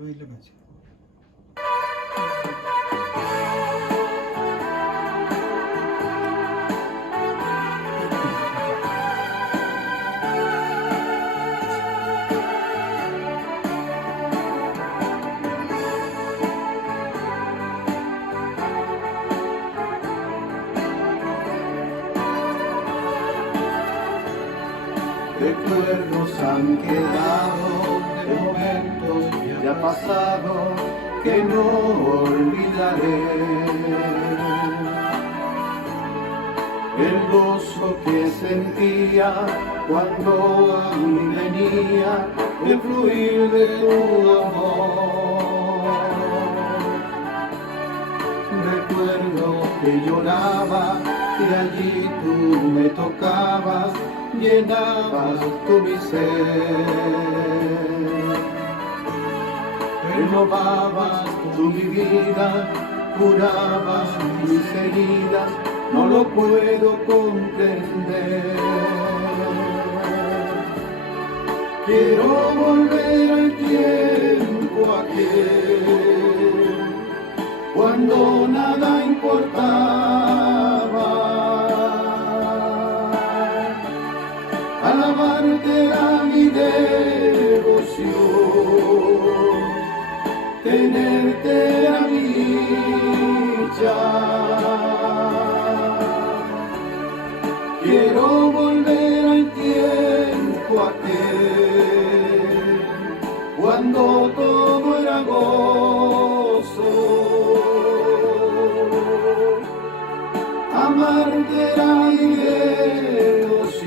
Oír la canción. Recuerdos han quedado de momentos ya pasados que no olvidaré. El gozo que sentía cuando a mí venía el fluir de tu amor. Recuerdo que lloraba y allí tú me tocabas, llenabas tu mi ser, renovabas tu mi vida, curabas mis heridas, no lo puedo comprender. Quiero volver al tiempo aquel, cuando nada importaba. Alabarte era mi devoción, tenerte era mi dicha. Quiero volver al tiempo aquel, cuando todo era gozo. Amarte era mi devoción,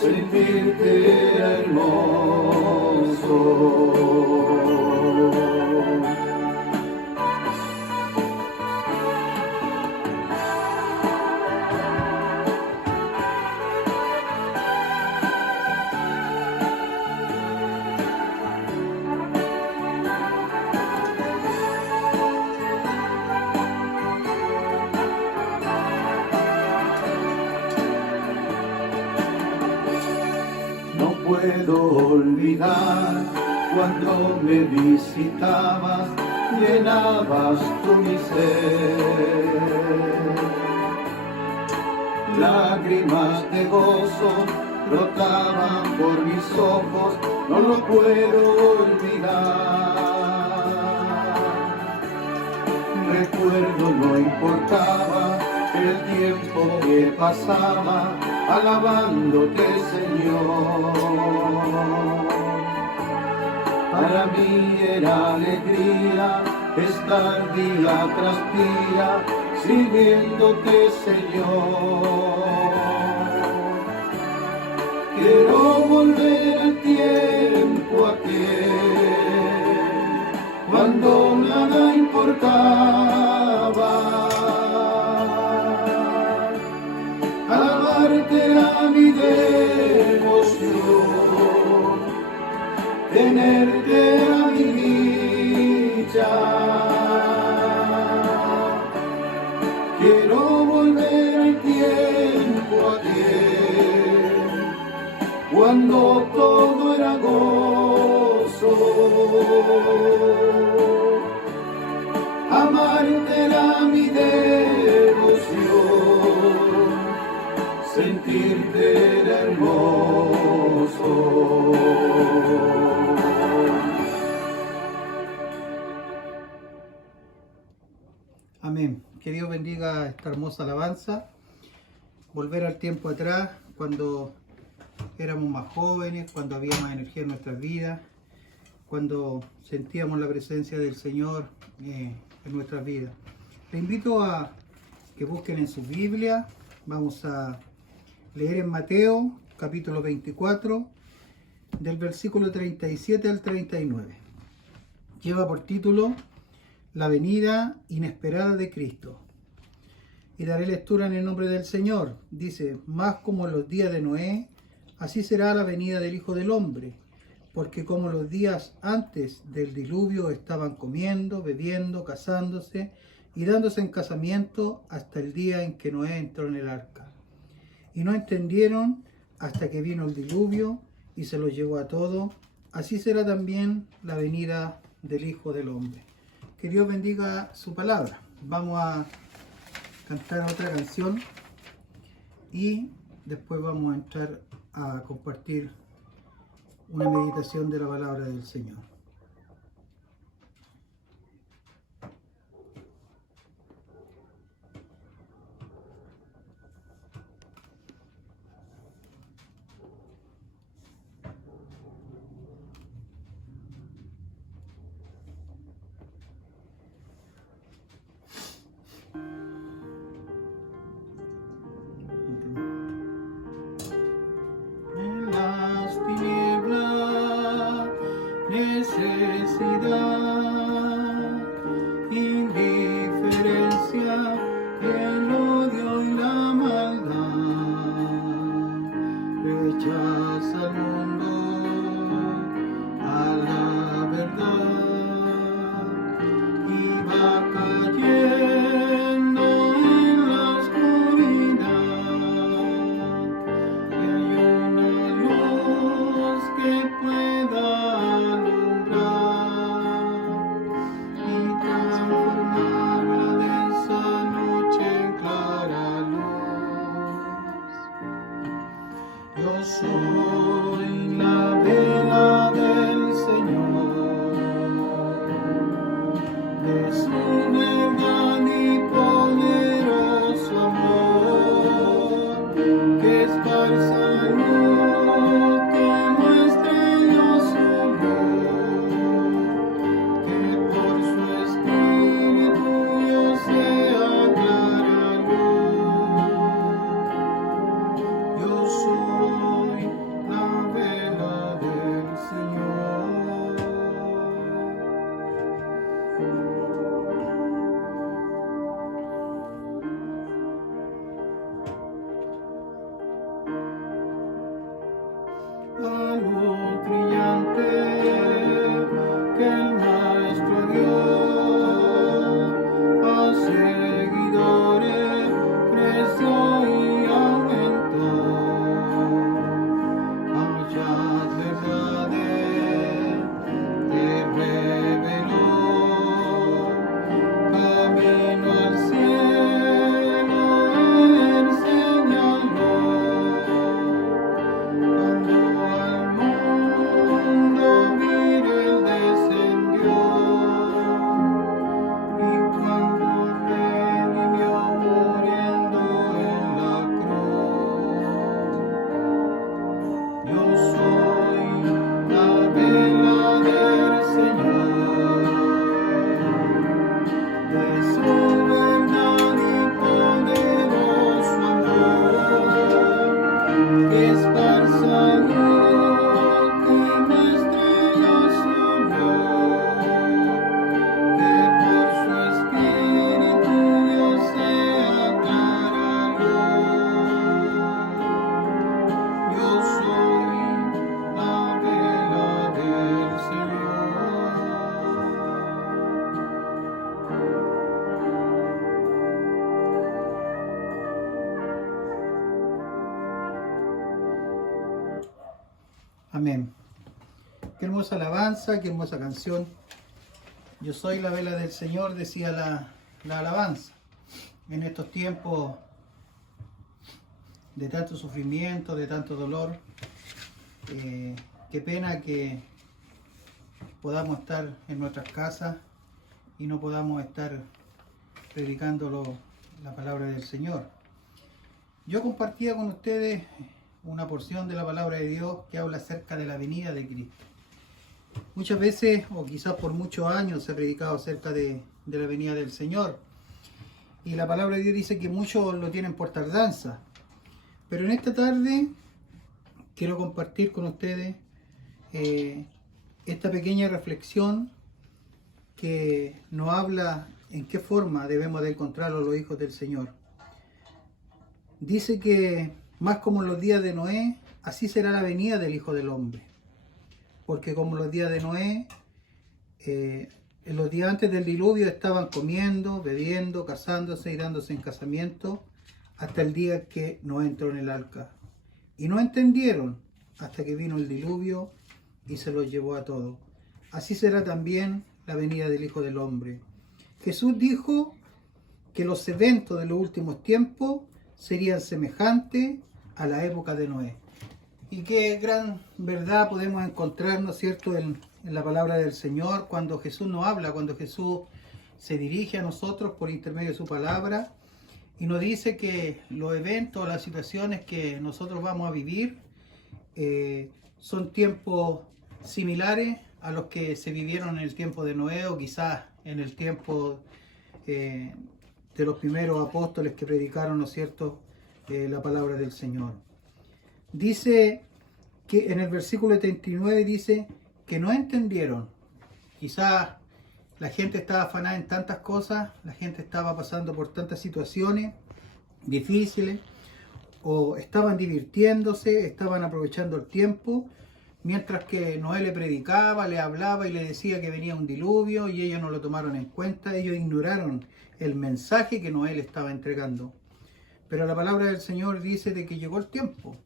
sentirte era hermoso. No puedo olvidar cuando me visitabas, llenabas tu mi ser. Lágrimas de gozo brotaban por mis ojos, no lo puedo olvidar. Recuerdo no importaba el tiempo que pasaba, alabándote, Señor. Para mí era alegría estar día tras día sirviéndote, Señor. Quiero volver al tiempo aquel, cuando nada importaba. Alabarte era mi devoción, tenerte era mi dicha. Quiero volver al tiempo aquel, cuando todo era gozo. Amarte era mi devoción, sentirte era hermoso. Amén. Que Dios bendiga esta hermosa alabanza. Volver al tiempo atrás, cuando éramos más jóvenes, cuando había más energía en nuestras vidas, cuando sentíamos la presencia del Señor en nuestras vidas. Les invito a que busquen en su Biblia. Vamos a leer en Mateo, capítulo 24, del versículo 37 al 39. Lleva por título La venida inesperada de Cristo. Y daré lectura en el nombre del Señor. Dice: más como en los días de Noé, así será la venida del Hijo del Hombre. Porque como los días antes del diluvio estaban comiendo, bebiendo, casándose y dándose en casamiento hasta el día en que Noé entró en el arca. Y no entendieron hasta que vino el diluvio y se los llevó a todos, así será también la venida del Hijo del Hombre. Que Dios bendiga su palabra. Vamos a cantar otra canción y después vamos a entrar a compartir una meditación de la palabra del Señor. En las tinieblas, necesidad, indiferencia, el odio y la maldad, rechaza al mundo, a la verdad, y va cayendo en la oscuridad. Y hay una luz que pueda alumbrar y transformar la densa noche en clara luz. Yo soy la vela del Señor, de su verdad y poderoso amor, que esparza luz, que muestre Dios su voz, que por su espíritu yo sea clara luz. Yo soy la vela del Señor. La luz brillante que el Maestro dio a seguidores creció y aumentó. Muchas verdades te reveló, camino al cielo él señaló. Cuando al mundo vino él descendió, y cuando redimió muriendo en la cruz. Yo soy la vela del Señor, de su verdad y poderoso amor, que esparza luz, que muestre Dios su voz, que por su espíritu Dios sea clara luz. Yo soy la vela del Señor. Amén. Qué hermosa alabanza, qué hermosa canción. Yo soy la vela del Señor, decía la alabanza. En estos tiempos de tanto sufrimiento, de tanto dolor, qué pena que podamos estar en nuestras casas y no podamos estar predicando la palabra del Señor. Yo compartía con ustedes una porción de la palabra de Dios que habla acerca de la venida de Cristo. Muchas veces, o quizás por muchos años, se ha predicado acerca de la venida del Señor. Y la palabra de Dios dice que muchos lo tienen por tardanza. Pero en esta tarde quiero compartir con ustedes esta pequeña reflexión que nos habla en qué forma debemos de encontrarlos los hijos del Señor. Dice que más como en los días de Noé, así será la venida del Hijo del Hombre. Porque como los días de Noé, en los días antes del diluvio estaban comiendo, bebiendo, casándose y dándose en casamiento, hasta el día que Noé entró en el arca. Y no entendieron hasta que vino el diluvio y se los llevó a todos. Así será también la venida del Hijo del Hombre. Jesús dijo que los eventos de los últimos tiempos serían semejantes a la época de Noé. Y qué gran verdad podemos encontrar, ¿no es cierto?, en la palabra del Señor, cuando Jesús nos habla, cuando Jesús se dirige a nosotros por intermedio de su palabra y nos dice que los eventos, las situaciones que nosotros vamos a vivir son tiempos similares a los que se vivieron en el tiempo de Noé o quizás en el tiempo de los primeros apóstoles que predicaron, ¿no es cierto?, la palabra del Señor. Dice que en el versículo 39 dice que no entendieron. Quizás la gente estaba afanada en tantas cosas, la gente estaba pasando por tantas situaciones difíciles, o estaban divirtiéndose, estaban aprovechando el tiempo, mientras que Noé le predicaba, le hablaba y le decía que venía un diluvio y ellos no lo tomaron en cuenta, ellos ignoraron el mensaje que Noé le estaba entregando. Pero la palabra del Señor dice de que llegó el tiempo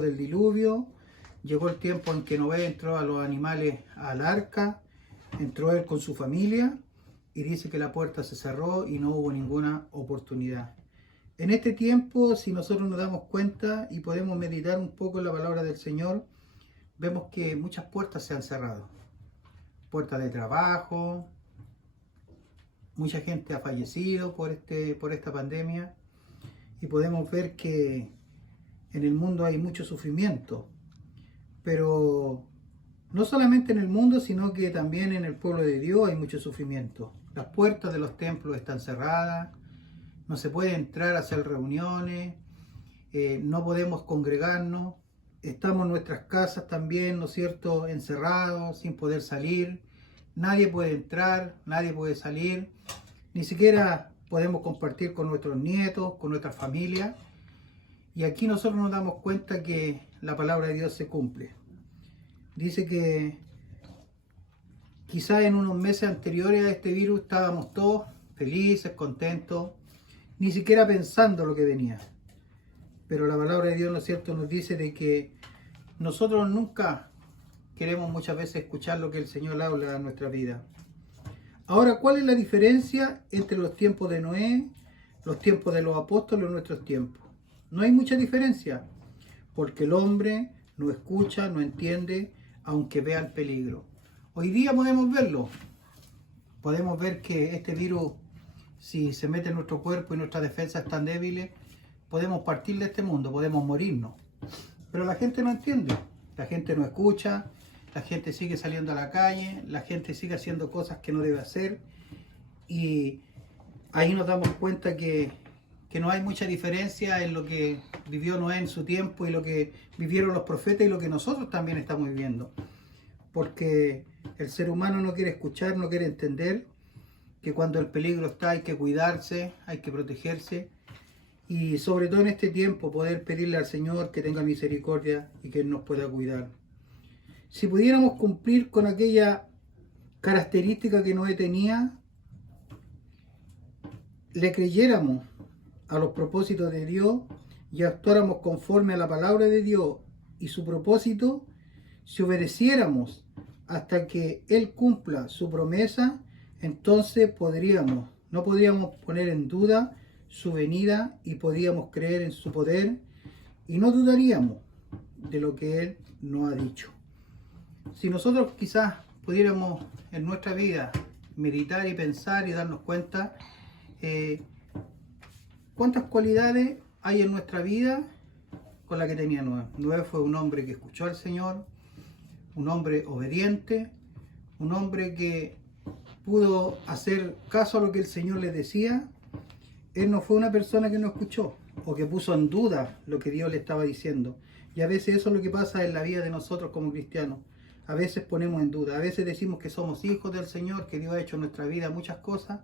del diluvio, llegó el tiempo en que Noé entró a los animales al arca, entró él con su familia y dice que la puerta se cerró y no hubo ninguna oportunidad. En este tiempo, si nosotros nos damos cuenta y podemos meditar un poco en la palabra del Señor, vemos que muchas puertas se han cerrado. Puertas de trabajo, mucha gente ha fallecido por esta pandemia y podemos ver que en el mundo hay mucho sufrimiento, pero no solamente en el mundo, sino que también en el pueblo de Dios hay mucho sufrimiento. Las puertas de los templos están cerradas, no se puede entrar a hacer reuniones, no podemos congregarnos, estamos en nuestras casas también, ¿no es cierto?, encerrados, sin poder salir, nadie puede entrar, nadie puede salir, ni siquiera podemos compartir con nuestros nietos, con nuestra familia. Y aquí nosotros nos damos cuenta que la palabra de Dios se cumple. Dice que quizás en unos meses anteriores a este virus estábamos todos felices, contentos, ni siquiera pensando lo que venía. Pero la palabra de Dios, ¿no es cierto?, nos dice de que nosotros nunca queremos muchas veces escuchar lo que el Señor habla en nuestra vida. Ahora, ¿cuál es la diferencia entre los tiempos de Noé, los tiempos de los apóstoles y nuestros tiempos? No hay mucha diferencia, porque el hombre no escucha, no entiende, aunque vea el peligro. Hoy día podemos verlo. Podemos ver que este virus, si se mete en nuestro cuerpo y nuestras defensas están débiles, podemos partir de este mundo, podemos morirnos. Pero la gente no entiende, la gente no escucha, la gente sigue saliendo a la calle, la gente sigue haciendo cosas que no debe hacer. Y ahí nos damos cuenta que no hay mucha diferencia en lo que vivió Noé en su tiempo y lo que vivieron los profetas y lo que nosotros también estamos viviendo. Porque el ser humano no quiere escuchar, no quiere entender que cuando el peligro está hay que cuidarse, hay que protegerse. Y sobre todo en este tiempo poder pedirle al Señor que tenga misericordia y que Él nos pueda cuidar. Si pudiéramos cumplir con aquella característica que Noé tenía, le creyéramos a los propósitos de Dios y actuáramos conforme a la palabra de Dios y su propósito, si obedeciéramos hasta que Él cumpla su promesa, entonces no podríamos poner en duda su venida y podríamos creer en su poder y no dudaríamos de lo que Él nos ha dicho. Si nosotros quizás pudiéramos en nuestra vida meditar y pensar y darnos cuenta cuántas cualidades hay en nuestra vida con la que tenía Noé. Noé fue un hombre que escuchó al Señor, un hombre obediente, un hombre que pudo hacer caso a lo que el Señor le decía. Él no fue una persona que no escuchó o que puso en duda lo que Dios le estaba diciendo. Y a veces eso es lo que pasa en la vida de nosotros como cristianos. A veces ponemos en duda, a veces decimos que somos hijos del Señor, que Dios ha hecho en nuestra vida muchas cosas,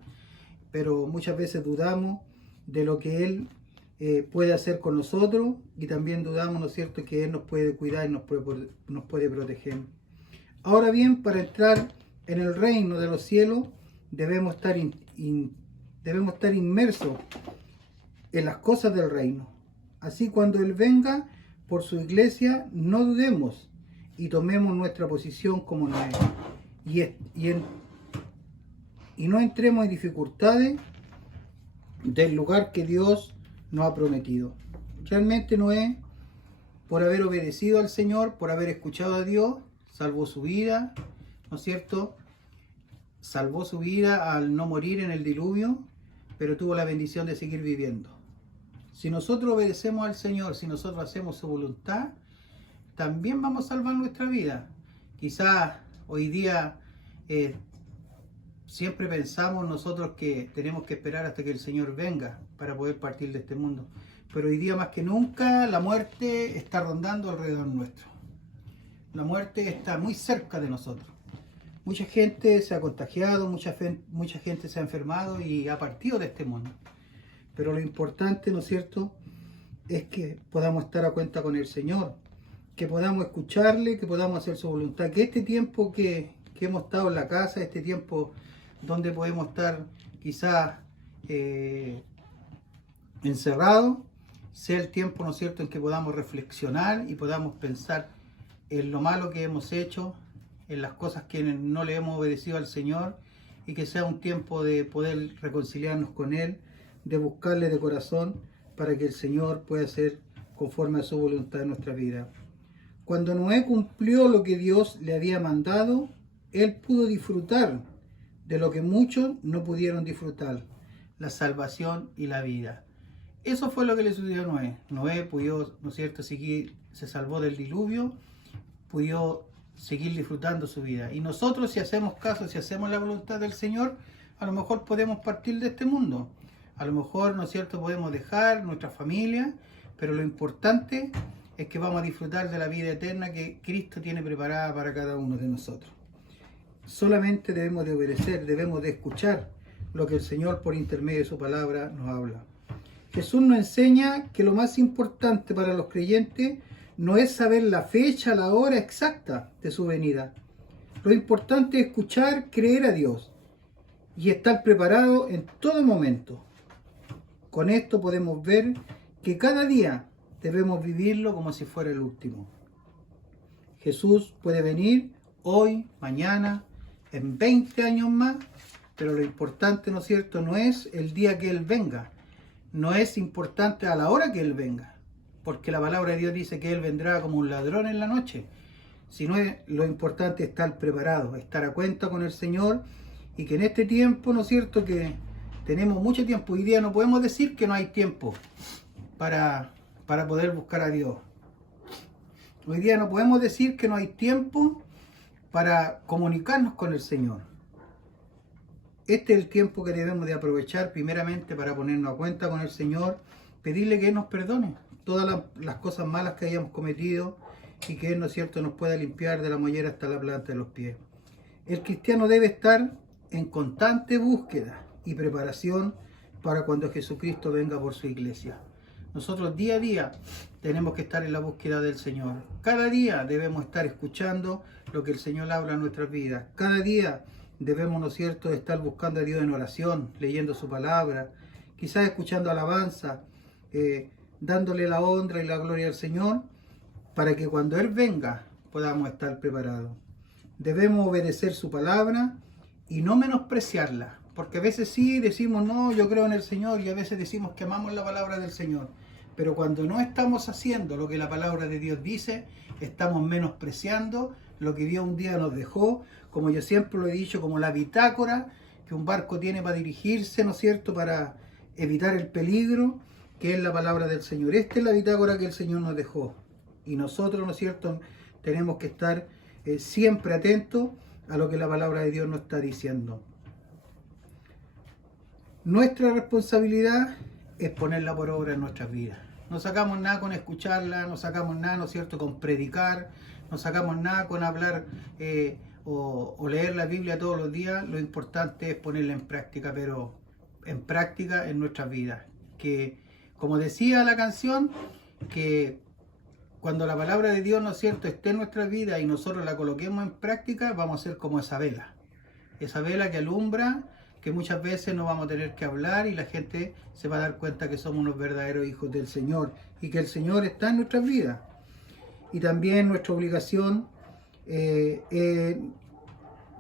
pero muchas veces dudamos de lo que Él puede hacer con nosotros y también dudamos, ¿no es cierto?, que Él nos puede cuidar y nos puede proteger. Ahora bien, para entrar en el reino de los cielos debemos estar inmersos en las cosas del reino. Así cuando Él venga por su iglesia, no dudemos y tomemos nuestra posición como Noé. Y no entremos en dificultades del lugar que Dios nos ha prometido. Realmente Noé, por haber obedecido al Señor, por haber escuchado a Dios, salvó su vida, ¿no es cierto? Salvó su vida al no morir en el diluvio, pero tuvo la bendición de seguir viviendo. Si nosotros obedecemos al Señor, si nosotros hacemos su voluntad, también vamos a salvar nuestra vida. Quizás hoy día siempre pensamos nosotros que tenemos que esperar hasta que el Señor venga para poder partir de este mundo. Pero hoy día más que nunca la muerte está rondando alrededor nuestro. La muerte está muy cerca de nosotros. Mucha gente se ha contagiado, mucha gente se ha enfermado y ha partido de este mundo. Pero lo importante, ¿no es cierto?, es que podamos estar a cuenta con el Señor, que podamos escucharle, que podamos hacer su voluntad, que este tiempo que hemos estado en la casa, este tiempo donde podemos estar quizás encerrados, sea el tiempo, ¿no es cierto?, en que podamos reflexionar y podamos pensar en lo malo que hemos hecho, en las cosas que no le hemos obedecido al Señor, y que sea un tiempo de poder reconciliarnos con Él, de buscarle de corazón para que el Señor pueda hacer conforme a su voluntad en nuestra vida. Cuando Noé cumplió lo que Dios le había mandado, él pudo disfrutar de lo que muchos no pudieron disfrutar, la salvación y la vida. Eso fue lo que le sucedió a Noé. Noé pudo, ¿no es cierto?, se salvó del diluvio, pudo seguir disfrutando su vida. Y nosotros, si hacemos caso, si hacemos la voluntad del Señor, a lo mejor podemos partir de este mundo. A lo mejor, ¿no es cierto?, podemos dejar nuestra familia, pero lo importante es que vamos a disfrutar de la vida eterna que Cristo tiene preparada para cada uno de nosotros. Solamente debemos de obedecer, debemos de escuchar lo que el Señor por intermedio de su palabra nos habla. Jesús nos enseña que lo más importante para los creyentes no es saber la fecha, la hora exacta de su venida. Lo importante es escuchar, creer a Dios y estar preparado en todo momento. Con esto podemos ver que cada día debemos vivirlo como si fuera el último. Jesús puede venir hoy, mañana, en 20 años más, pero lo importante, ¿no es cierto?, no es el día que Él venga, no es importante a la hora que Él venga, porque la palabra de Dios dice que Él vendrá como un ladrón en la noche, sino lo importante es estar preparado, estar a cuenta con el Señor, y que en este tiempo, ¿no es cierto?, que tenemos mucho tiempo. Hoy día no podemos decir que no hay tiempo para poder buscar a Dios. Hoy día no podemos decir que no hay tiempo para comunicarnos con el Señor. Este es el tiempo que debemos de aprovechar primeramente para ponernos a cuenta con el Señor, pedirle que Él nos perdone todas las cosas malas que hayamos cometido y que Él, ¿no es cierto?, nos pueda limpiar de la mollera hasta la planta de los pies. El cristiano debe estar en constante búsqueda y preparación para cuando Jesucristo venga por su iglesia. Nosotros día a día tenemos que estar en la búsqueda del Señor. Cada día debemos estar escuchando lo que el Señor habla en nuestras vidas. Cada día debemos, ¿no es cierto?, estar buscando a Dios en oración, leyendo su palabra, quizás escuchando alabanza, dándole la honra y la gloria al Señor, para que cuando Él venga podamos estar preparados. Debemos obedecer su palabra y no menospreciarla, porque a veces sí decimos, no, yo creo en el Señor, y a veces decimos que amamos la palabra del Señor, pero cuando no estamos haciendo lo que la palabra de Dios dice, estamos menospreciando lo que Dios un día nos dejó, como yo siempre lo he dicho, como la bitácora que un barco tiene para dirigirse, ¿no es cierto?, para evitar el peligro, que es la palabra del Señor. Esta es la bitácora que el Señor nos dejó, y nosotros, ¿no es cierto?, tenemos que estar siempre atentos a lo que la palabra de Dios nos está diciendo. Nuestra responsabilidad es ponerla por obra en nuestras vidas. No sacamos nada con escucharla, no sacamos nada, ¿no es cierto?, con predicar, no sacamos nada con hablar o leer la Biblia todos los días. Lo importante es ponerla en práctica, pero en práctica en nuestras vidas. Que, como decía la canción, que cuando la palabra de Dios, ¿no es cierto?, esté en nuestras vidas y nosotros la coloquemos en práctica, vamos a ser como esa vela que alumbra, que muchas veces no vamos a tener que hablar y la gente se va a dar cuenta que somos unos verdaderos hijos del Señor y que el Señor está en nuestras vidas. Y también nuestra obligación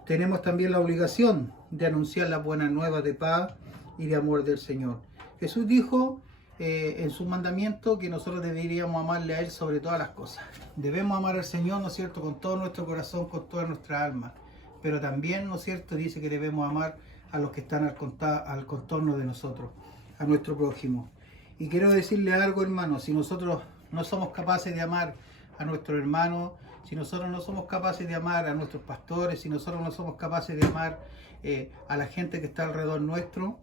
tenemos también la obligación de anunciar las buenas nuevas de paz y de amor del Señor. Jesús dijo en su mandamiento que nosotros deberíamos amarle a Él sobre todas las cosas. Debemos amar al Señor, ¿no es cierto?, con todo nuestro corazón, con toda nuestra alma. Pero también, ¿no es cierto?, dice que debemos amar a los que están al contorno de nosotros, a nuestro prójimo. Y quiero decirle algo, hermano, si nosotros no somos capaces de amar a nuestros hermanos, si nosotros no somos capaces de amar a nuestros pastores, si nosotros no somos capaces de amar a la gente que está alrededor nuestro,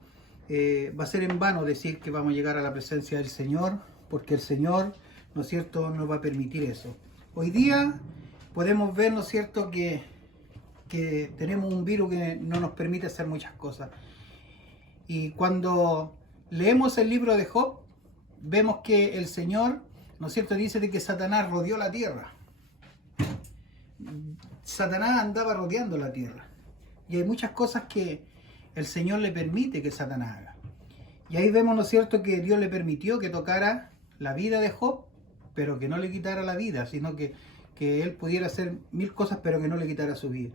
va a ser en vano decir que vamos a llegar a la presencia del Señor, porque el Señor, ¿no es cierto?, nos va a permitir eso. Hoy día podemos ver, ¿no es cierto?, que tenemos un virus que no nos permite hacer muchas cosas. Y cuando leemos el libro de Job, vemos que el Señor, ¿no es cierto?, dice de que Satanás rodeó la tierra. Satanás andaba rodeando la tierra. Y hay muchas cosas que el Señor le permite que Satanás haga. Y ahí vemos, ¿no es cierto?, que Dios le permitió que tocara la vida de Job, pero que no le quitara la vida, sino que él pudiera hacer mil cosas, pero que no le quitara su vida.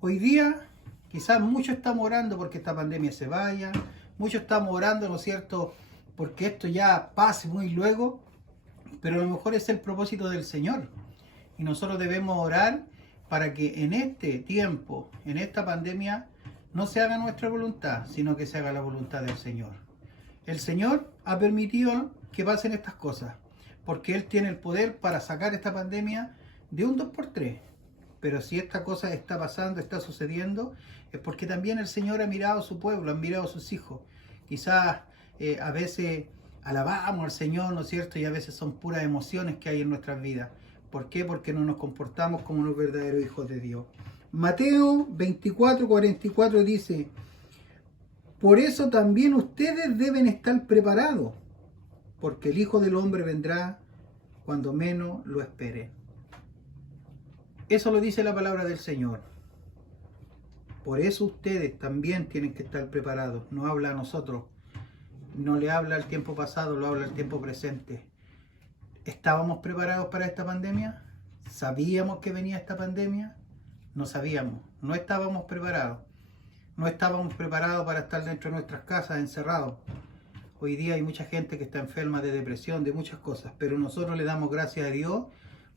Hoy día, quizás muchos estamos orando porque esta pandemia se vaya, muchos estamos orando, ¿no es cierto?, porque esto ya pase muy luego, pero a lo mejor es el propósito del Señor. Y nosotros debemos orar para que en este tiempo, en esta pandemia, no se haga nuestra voluntad, sino que se haga la voluntad del Señor. El Señor ha permitido que pasen estas cosas, porque Él tiene el poder para sacar esta pandemia de un 2x3. Pero si esta cosa está pasando, está sucediendo, es porque también el Señor ha mirado a su pueblo, ha mirado a sus hijos. Quizás a veces alabamos al Señor, ¿no es cierto? Y a veces son puras emociones que hay en nuestras vidas. ¿Por qué? Porque no nos comportamos como unos verdaderos hijos de Dios. Mateo 24:44 dice: por eso también ustedes deben estar preparados, porque el Hijo del Hombre vendrá cuando menos lo esperen. Eso lo dice la palabra del Señor. Por eso ustedes también tienen que estar preparados. No habla a nosotros, no le habla al tiempo pasado, lo habla al tiempo presente. ¿Estábamos preparados para esta pandemia? ¿Sabíamos que venía esta pandemia? No sabíamos, no estábamos preparados. No estábamos preparados para estar dentro de nuestras casas encerrados. Hoy día hay mucha gente que está enferma de depresión, de muchas cosas, pero nosotros le damos gracias a Dios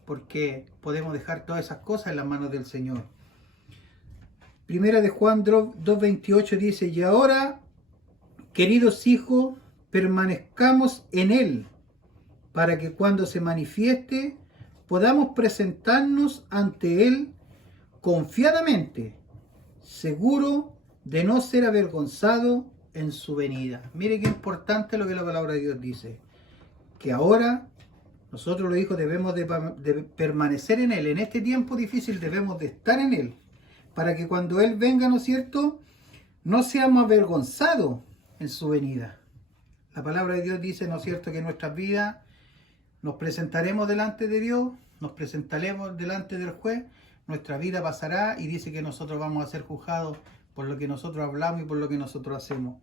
porque podemos dejar todas esas cosas en las manos del Señor. Primera de Juan 2:28 dice: y ahora, queridos hijos, permanezcamos en Él, para que cuando se manifieste podamos presentarnos ante Él confiadamente, seguro de no ser avergonzado en su venida. Mire qué importante lo que la palabra de Dios dice, que ahora nosotros los hijos debemos de permanecer en Él. En este tiempo difícil debemos de estar en Él, para que cuando Él venga, ¿no es cierto?, no seamos avergonzados en su venida. La palabra de Dios dice, ¿no es cierto?, que en nuestras vidas nos presentaremos delante de Dios, nos presentaremos delante del juez, nuestra vida pasará y dice que nosotros vamos a ser juzgados por lo que nosotros hablamos y por lo que nosotros hacemos.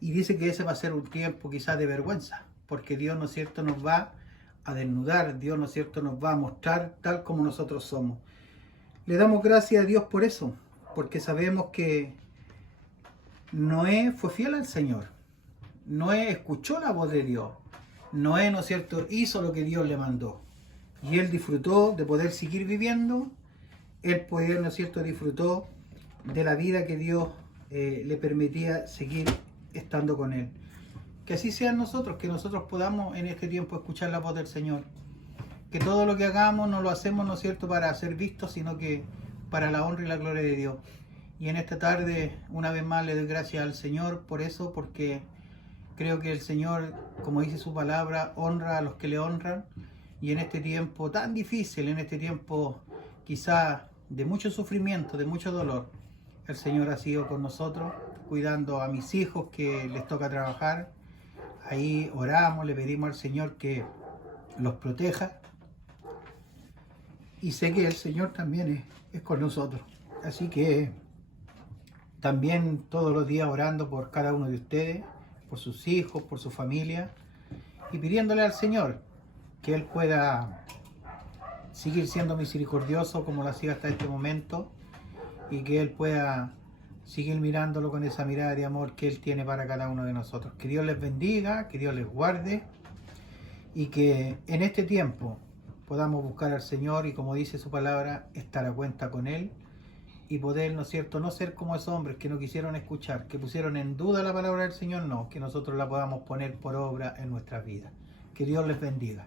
Y dice que ese va a ser un tiempo quizás de vergüenza, porque Dios, ¿no es cierto?, nos va a desnudar, Dios, ¿no es cierto?, nos va a mostrar tal como nosotros somos. Le damos gracias a Dios por eso, porque sabemos que Noé fue fiel al Señor. Noé escuchó la voz de Dios. Noé, ¿no es cierto?, hizo lo que Dios le mandó. Y él disfrutó de poder seguir viviendo. Él, ¿no es cierto?, disfrutó de la vida que Dios le permitía seguir estando con él. Que así sean nosotros, que nosotros podamos en este tiempo escuchar la voz del Señor. Que todo lo que hagamos no lo hacemos, ¿no es cierto?, para ser vistos, sino que para la honra y la gloria de Dios. Y en esta tarde, una vez más, le doy gracias al Señor por eso, porque creo que el Señor, como dice su palabra, honra a los que le honran. Y en este tiempo tan difícil, en este tiempo quizá de mucho sufrimiento, de mucho dolor, el Señor ha sido con nosotros, cuidando a mis hijos que les toca trabajar. Ahí oramos, le pedimos al Señor que los proteja. Y sé que el Señor también es con nosotros. Así que también todos los días orando por cada uno de ustedes, por sus hijos, por su familia, y pidiéndole al Señor que Él pueda seguir siendo misericordioso como lo ha sido hasta este momento, y que Él pueda seguir mirándolo con esa mirada de amor que Él tiene para cada uno de nosotros. Que Dios les bendiga, que Dios les guarde, y que en este tiempo podamos buscar al Señor y, como dice su palabra, estar a cuenta con Él y poder, ¿no es cierto?, no ser como esos hombres que no quisieron escuchar, que pusieron en duda la palabra del Señor. No, que nosotros la podamos poner por obra en nuestras vidas. Que Dios les bendiga.